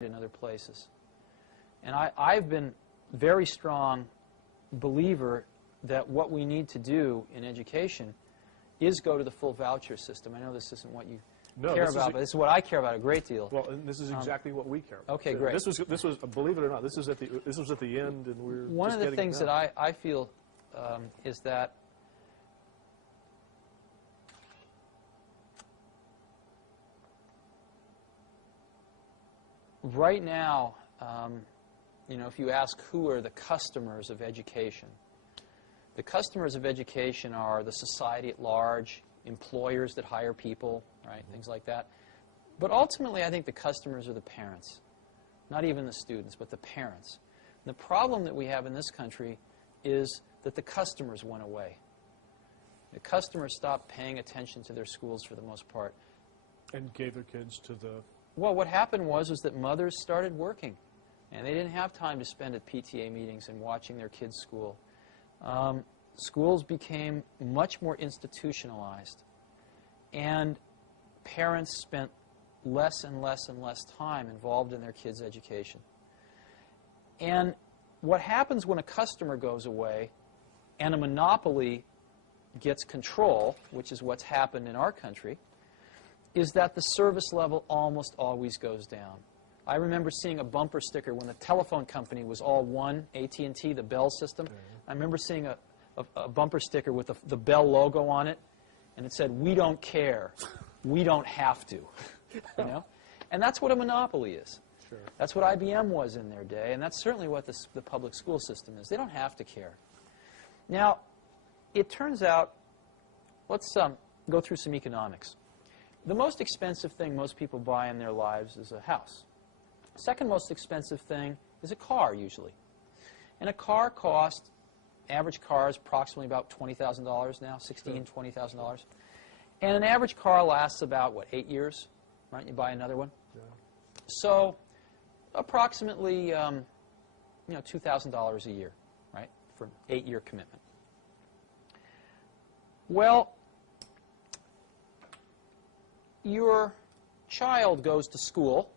in other places. And I've been very strong believer that what we need to do in education is go to the full voucher system. I know this isn't what you care about, but this is what I care about a great deal. Well, and this is exactly what we care about. Okay, great. This was believe it or not, this was at the end, and we're one of the things that I feel is that right now, you know, if you ask who are the customers of education, the customers of education are the society at large, employers that hire people, right, things like that. But ultimately, I think the customers are the parents, not even the students, but the parents. And the problem that we have in this country is that the customers went away. The customers stopped paying attention to their schools for the most part. And gave their kids to the... Well, what happened was that mothers started working, and they didn't have time to spend at PTA meetings and watching their kids' school. Schools became much more institutionalized, and parents spent less and less and less time involved in their kids' education. And what happens when a customer goes away and a monopoly gets control, which is what's happened in our country, is that the service level almost always goes down. I remember seeing a bumper sticker when the telephone company was all one, AT&T, the Bell system. I remember seeing a bumper sticker with the Bell logo on it, and it said, "We don't care. We don't have to." You know? And that's what a monopoly is. Sure. That's what IBM was in their day, and that's certainly what the public school system is. They don't have to care. Now, it turns out, let's go through some economics. The most expensive thing most people buy in their lives is a house. The second most expensive thing is a car, usually. And a car costs, average car is approximately about $20,000 now, $16,000, $20,000. And an average car lasts about, what, 8 years? Right? You buy another one? Yeah. So approximately, you know, $2,000 a year, right, for an 8-year commitment. Well, your child goes to school,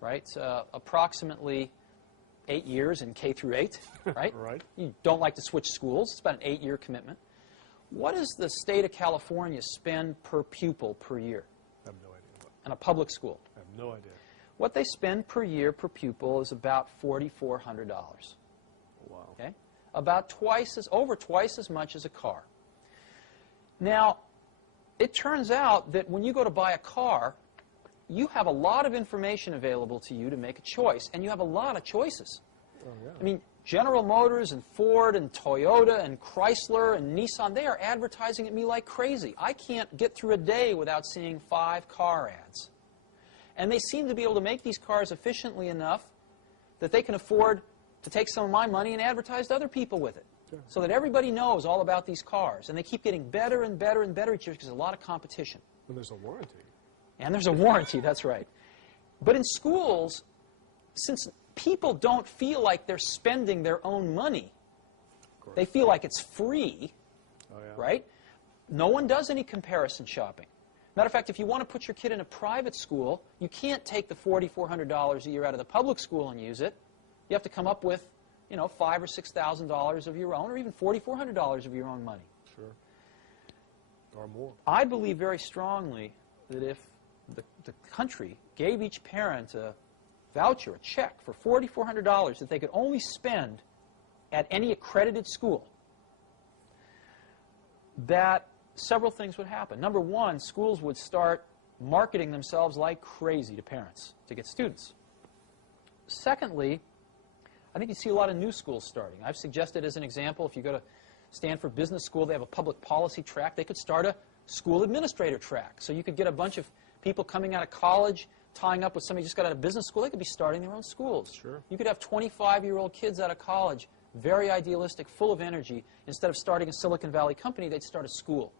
right, approximately 8 years in K through 8, right? Right. You don't like to switch schools. It's about an 8-year commitment. What does the state of California spend per pupil per year? I have no idea. In a public school? I have no idea. What they spend per year per pupil is about $4,400. Wow. Okay? About over twice as much as a car. Now, it turns out that when you go to buy a car, you have a lot of information available to you to make a choice, and you have a lot of choices. Oh, yeah. I mean, General Motors and Ford and Toyota and Chrysler and Nissan, they are advertising at me like crazy. I can't get through a day without seeing 5 car ads. And they seem to be able to make these cars efficiently enough that they can afford to take some of my money and advertise to other people with it. Sure. So that everybody knows all about these cars. And they keep getting better and better and better each year because there's a lot of competition. And there's a warranty. And there's a warranty, that's right. But in schools, since people don't feel like they're spending their own money, they feel like it's free, right? No one does any comparison shopping. Matter of fact, if you want to put your kid in a private school, you can't take the $4,400 a year out of the public school and use it. You have to come up with, you know, $5,000 or $6,000 of your own, or even $4,400 of your own money. Sure. Or more. I believe very strongly that if the country gave each parent a voucher, a check for $4,400 that they could only spend at any accredited school, that several things would happen. Number one, schools would start marketing themselves like crazy to parents to get students. Secondly, I think you see a lot of new schools starting. I've suggested as an example, if you go to Stanford Business School, they have a public policy track. They could start a school administrator track. So you could get a bunch of people coming out of college, tying up with somebody who just got out of business school. They could be starting their own schools. Sure. You could have 25-year-old kids out of college, very idealistic, full of energy. Instead of starting a Silicon Valley company, they'd start a school.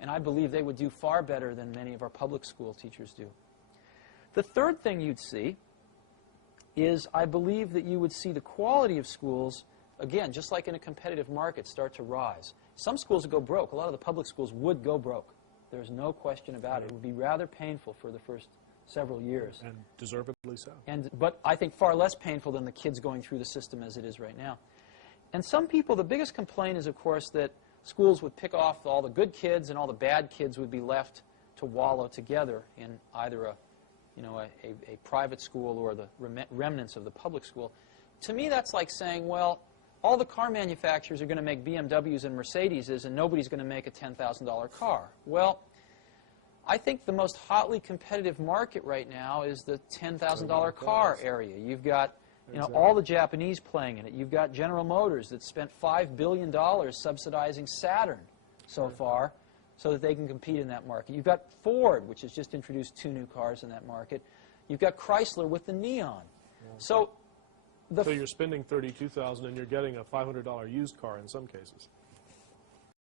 And I believe they would do far better than many of our public school teachers do. The third thing you'd see is I believe that you would see the quality of schools, again, just like in a competitive market, start to rise. Some schools would go broke. A lot of the public schools would go broke. There's no question about it. It would be rather painful for the first several years. And deservedly so. But I think far less painful than the kids going through the system as it is right now. And some people, the biggest complaint is, of course, that schools would pick off all the good kids and all the bad kids would be left to wallow together in either a private school or the remnants of the public school. To me, that's like saying, well, all the car manufacturers are going to make BMWs and Mercedeses, and nobody's going to make a $10,000 car. Well, I think the most hotly competitive market right now is the $10,000 car area. You've got all the Japanese playing in it. You've got General Motors that spent $5 billion subsidizing Saturn so far so that they can compete in that market. You've got Ford, which has just introduced 2 new cars in that market. You've got Chrysler with the Neon. Yeah. So you're spending $32,000 and you're getting a $500 used car in some cases.